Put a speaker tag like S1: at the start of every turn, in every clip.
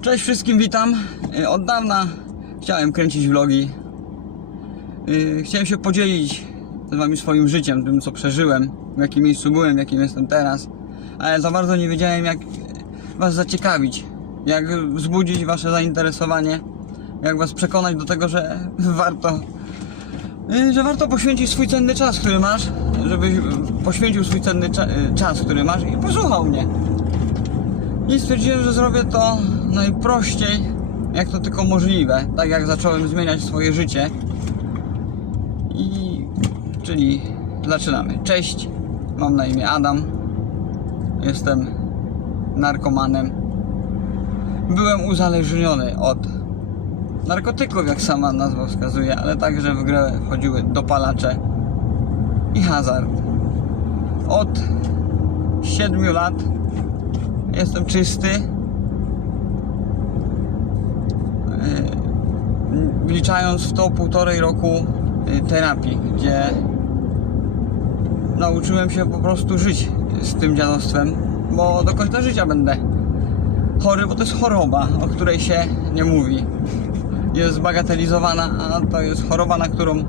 S1: Cześć wszystkim, witam. Y, Od dawna chciałem kręcić vlogi. Y, Chciałem się podzielić z wami swoim życiem, tym co przeżyłem, w jakim miejscu byłem, w jakim jestem teraz. Ale za bardzo nie wiedziałem jak was zaciekawić, jak wzbudzić wasze zainteresowanie, jak was przekonać do tego, że warto y, że warto poświęcić swój cenny czas, który masz, żebyś poświęcił swój cenny cza- czas, który masz i posłuchał mnie. I stwierdziłem, że zrobię to najprościej, jak to tylko możliwe. Tak jak zacząłem zmieniać swoje życie. I czyli zaczynamy. Cześć, mam na imię Adam. Jestem narkomanem. Byłem uzależniony od narkotyków, jak sama nazwa wskazuje, ale także w grę wchodziły dopalacze i hazard. Od 7 lat Jestem czysty. Yy, Wliczając w to półtorej roku yy, terapii, gdzie nauczyłem się po prostu żyć z tym dziadostwem, bo do końca życia będę chory, bo to jest choroba, o której się nie mówi. Jest zbagatelizowana, a to jest choroba, na którą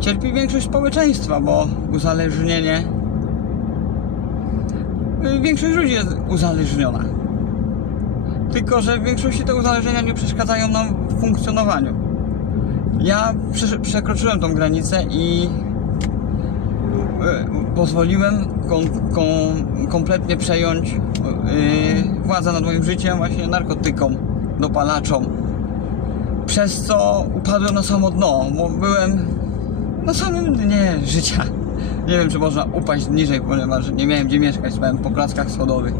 S1: cierpi większość społeczeństwa, bo uzależnienie większość ludzi jest uzależniona. Tylko, że w większości te uzależnienia nie przeszkadzają nam w funkcjonowaniu. Ja prze- przekroczyłem tą granicę i e, pozwoliłem kon- kon- kompletnie przejąć e, władzę nad moim życiem właśnie narkotykom, dopalaczom. Przez co upadłem na samo dno, bo byłem na samym dnie życia. Nie wiem, czy można upaść niżej, ponieważ nie miałem gdzie mieszkać. Spałem po klackach schodowych,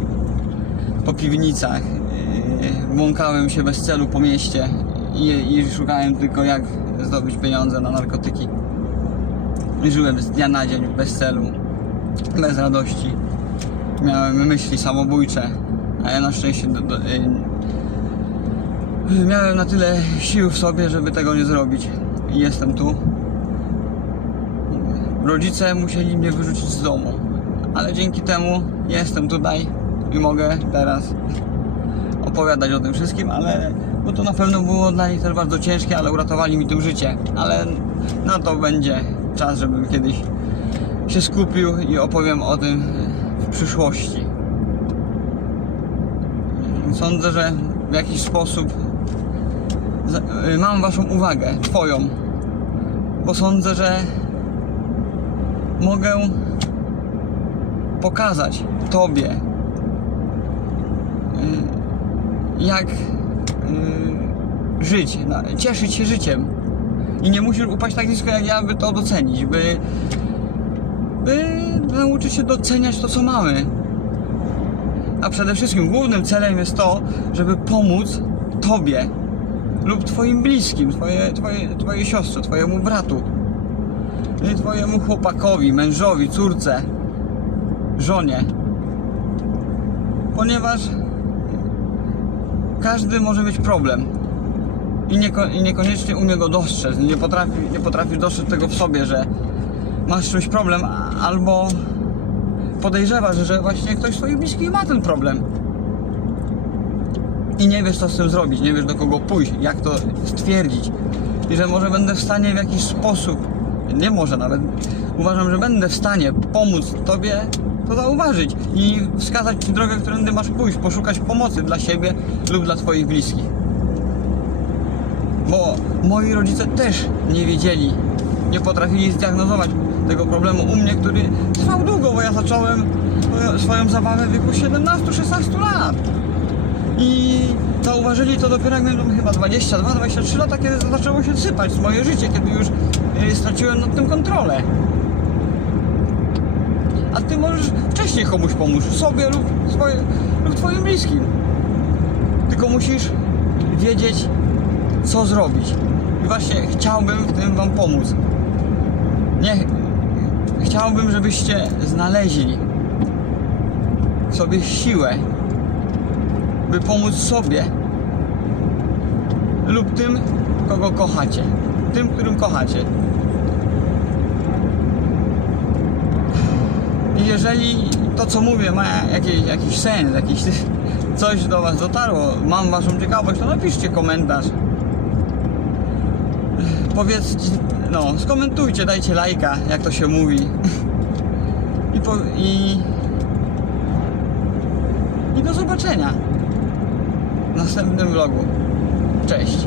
S1: po piwnicach. Błąkałem się bez celu po mieście i, i szukałem tylko jak zdobyć pieniądze na narkotyki. Żyłem z dnia na dzień bez celu, bez radości. Miałem myśli samobójcze, a ja na szczęście do, do, yy, miałem na tyle sił w sobie, żeby tego nie zrobić. I jestem tu. Rodzice musieli mnie wyrzucić z domu, ale dzięki temu jestem tutaj i mogę teraz opowiadać o tym wszystkim, ale bo to na pewno było dla nich też bardzo ciężkie, ale uratowali mi tym życie. Ale na to będzie czas, żebym kiedyś się skupił i opowiem o tym w przyszłości. Sądzę, że w jakiś sposób y, mam waszą uwagę, twoją, bo sądzę, że mogę pokazać Tobie, y, jak y, żyć, na- cieszyć się życiem. I nie musisz upaść tak nisko jak ja, by to docenić, by, by nauczyć się doceniać to, co mamy. A przede wszystkim głównym celem jest to, żeby pomóc Tobie lub Twoim bliskim, twoje, twoje, Twojej siostrze, Twojemu bratu i twojemu chłopakowi, mężowi, córce, żonie. Ponieważ każdy może mieć problem i, nieko, i niekoniecznie umie go dostrzec. Nie potrafi, nie potrafi dostrzec tego w sobie, że masz czymś problem, albo podejrzewasz, że właśnie ktoś z twoich bliskich ma ten problem. I nie wiesz co z tym zrobić, nie wiesz do kogo pójść, jak to stwierdzić. I że może będę w stanie w jakiś sposób, nie może nawet, uważam, że będę w stanie pomóc Tobie to zauważyć i wskazać Ci drogę, którędy masz pójść, poszukać pomocy dla siebie lub dla Twoich bliskich. Bo moi rodzice też nie wiedzieli, nie potrafili zdiagnozować tego problemu u mnie, który trwał długo, bo ja zacząłem swoją- swoją zabawę w wieku 17-16 lat. I zauważyli to dopiero jak miałem chyba 22-23 lata, kiedy zaczęło się sypać moje życie, kiedy już y, straciłem nad tym kontrolę. A ty możesz wcześniej komuś pomóc, sobie lub, swoje, lub twoim bliskim. Tylko musisz wiedzieć, co zrobić. I właśnie chciałbym w tym wam pomóc. Nie, chciałbym, żebyście znaleźli w sobie siłę, by pomóc sobie lub tym, kogo kochacie. Tym, którym kochacie. Jeżeli to, co mówię, ma jakiś, jakiś sens, jakiś coś do Was dotarło, mam Waszą ciekawość, to napiszcie komentarz. Powiedzcie, no, skomentujcie, dajcie lajka, jak to się mówi. I, po, i, i do zobaczenia w następnym vlogu. Cześć.